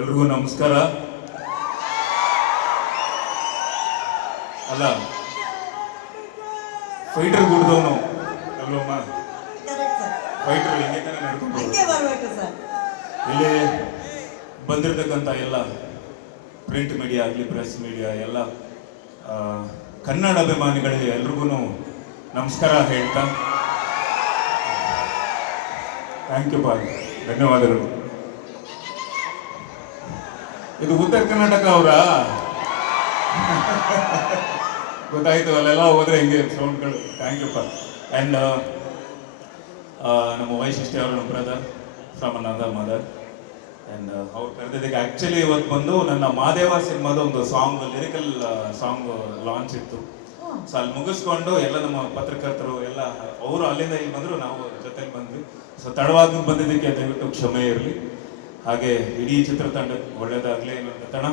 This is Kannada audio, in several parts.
ಎಲ್ರಿಗೂ ನಮಸ್ಕಾರ. ಅಲ್ಲ ಫೈಟರ್ ಗುಡ್ದವನು ಅಲ್ವಮ್ಮ, ಫೈಟರ್ ಹಿಂಗೆ ತಾನೇ ನಡ್ಕೊಂಡು ಇಲ್ಲಿ ಬಂದಿರತಕ್ಕಂಥ ಎಲ್ಲ ಪ್ರಿಂಟ್ ಮೀಡಿಯಾ ಆಗಲಿ ಪ್ರೆಸ್ ಮೀಡಿಯಾ ಎಲ್ಲ ಕನ್ನಡ ಅಭಿಮಾನಿಗಳಿಗೆ ಎಲ್ರಿಗೂ ನಮಸ್ಕಾರ ಹೇಳ್ತಾ ಥ್ಯಾಂಕ್ ಯು ಬಾಯ್, ಧನ್ಯವಾದಗಳು. ಇದು ಉತ್ತರ ಕರ್ನಾಟಕ ಅವರ ಗೊತ್ತಾಯ್ತು, ಅಲ್ಲೆಲ್ಲ ಹೋದ್ರೆ ಹಿಂಗೆ ಸೌಂಡ್ಗಳು. ಥ್ಯಾಂಕ್ ಯು ಪಾ. ಆ್ಯಂಡ್ ನಮ್ಮ ವೈಶಿಷ್ಟ್ಯ ಅವರು ನಮ್ಮ brother from another mother. And ಅವ್ರು ಕರೆದಿದ್ದಕ್ಕೆ ಆ್ಯಕ್ಚುಲಿ ಇವತ್ತು ಬಂದು ನನ್ನ ಮಾದೇವ ಸಿನಿಮಾದ ಒಂದು ಸಾಂಗ್, ಲಿರಿಕಲ್ ಸಾಂಗ್ ಲಾಂಚ್ ಇತ್ತು. ಸೊ ಅಲ್ಲಿ ಮುಗಿಸ್ಕೊಂಡು ಎಲ್ಲ ನಮ್ಮ ಪತ್ರಕರ್ತರು ಎಲ್ಲ ಅವರು ಅಲ್ಲಿಂದ ಇಲ್ಲಿ ಬಂದರು, ನಾವು ಜೊತೆಲಿ ಬಂದ್ವಿ. ಸೊ ತಡವಾಗಿ ಬಂದಿದ್ದಕ್ಕೆ ದಯವಿಟ್ಟು ಕ್ಷಮೆ ಇರಲಿ. ಹಾಗೆ ಇಡೀ ಚಿತ್ರತಂಡಕ್ಕೆ ಒಳ್ಳೇದಾಗಲಿ ತಣ.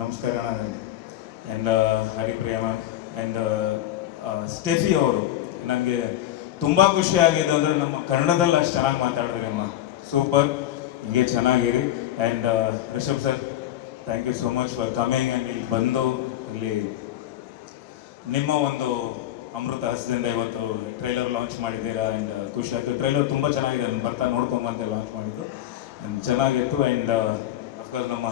ನಮಸ್ಕಾರ. ಆ್ಯಂಡ್ ಹರಿಪ್ರಿಯಮ್ಮ ಆ್ಯಂಡ್ ಸ್ಟೆಫಿ ಅವರು ನನಗೆ ತುಂಬ ಖುಷಿ ಆಗಿದೆ. ಅಂದರೆ ನಮ್ಮ ಕನ್ನಡದಲ್ಲಿ ಅಷ್ಟು ಚೆನ್ನಾಗಿ ಮಾತಾಡಿದ್ರಿ ಅಮ್ಮ, ಸೂಪರ್, ಹೀಗೆ ಚೆನ್ನಾಗಿರಿ. And Rishab sir, thank you so much for coming. And ಇಲ್ಲಿ ಬಂದು ಇಲ್ಲಿ ನಿಮ್ಮ ಒಂದು ಅಮೃತ ಹಸ್ತದಿಂದ ಇವತ್ತು ಟ್ರೈಲರ್ ಲಾಂಚ್ ಮಾಡಿದ್ದೀರಾ. ಆ್ಯಂಡ್ ಖುಷಿ ಆಯಿತು. ಟ್ರೈಲರ್ ತುಂಬ ಚೆನ್ನಾಗಿದೆ, ನಾನು ಬರ್ತಾ ನೋಡ್ಕೊಂಬಂತೆ ಲಾಂಚ್ ಮಾಡಿದ್ದು, ಚೆನ್ನಾಗಿತ್ತು. ಆ್ಯಂಡ್ ಅಫ್ಕೋರ್ಸ್ ನಮ್ಮ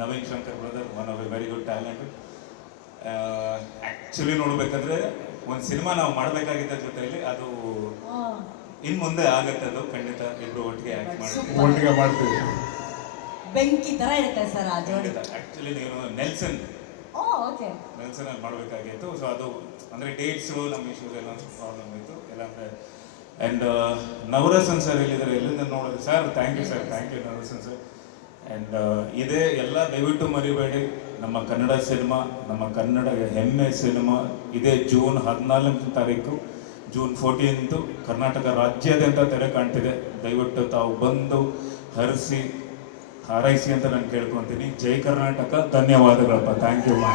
Naveen Shankar brother, one of A very good talent. Actually ನೋಡ್ಬೇಕಾದ್ರೆ ಒಂದು ಸಿನಿಮಾ ನಾವು ಮಾಡಬೇಕಾಗಿದ್ದ ಜೊತೆಯಲ್ಲಿ ಅದು ಇನ್ನು ಮುಂದೆ ಆಗತ್ತೆ, ಅದು ಖಂಡಿತ ಇಬ್ಬರು ಒಟ್ಟಿಗೆ ಒಟ್ಟಿಗೆ ಮಾಡ್ತೀವಿ. ಬೆಂಕಿ ತರ ಇರುತ್ತೆ ಸರ್ ಅದು. ಆ್ಯಕ್ಚುಲಿ ನೀವು ನೆಲ್ಸನ್ ಅಲ್ಲಿ ಮಾಡಬೇಕಾಗಿತ್ತು. ಸೊ ಅದು ಅಂದರೆ ಡೇಟ್ಸು ನಮ್ಮ ಇಶ್ಯೂಸ್ ಎಲ್ಲ ಪ್ರಾಬ್ಲಮ್ ಇತ್ತು ಎಲ್ಲ. ಆ್ಯಂಡ್ ನವರಸನ್ ಸರ್ ಎಲ್ಲಿದ್ದಾರೆ, ಎಲ್ಲಿಂದ ನೋಡೋದು sir? Thank you sir, thank you Navarasan sir. And ಇದೇ ಎಲ್ಲ ದಯವಿಟ್ಟು ಮರಿಬೇಡಿ, ನಮ್ಮ ಕನ್ನಡ ಸಿನಿಮಾ, ನಮ್ಮ ಕನ್ನಡ ಹೆಮ್ಮೆ ಸಿನಿಮಾ ಇದೇ ಜೂನ್ 14ನೇ ತಾರೀಕು, ಜೂನ್ 14 ಕರ್ನಾಟಕ ರಾಜ್ಯಾದ್ಯಂತ ತೆರೆ ಕಾಣ್ತಿದೆ. ದಯವಿಟ್ಟು ತಾವು ಬಂದು ಹರಿಸಿ ಹಾರೈಸಿ ಅಂತ ನಾನು ಕೇಳ್ಕೊತೀನಿ. ಜೈ ಕರ್ನಾಟಕ. ಧನ್ಯವಾದಗಳಪ್ಪ. ಥ್ಯಾಂಕ್ ಯು ಮಾ.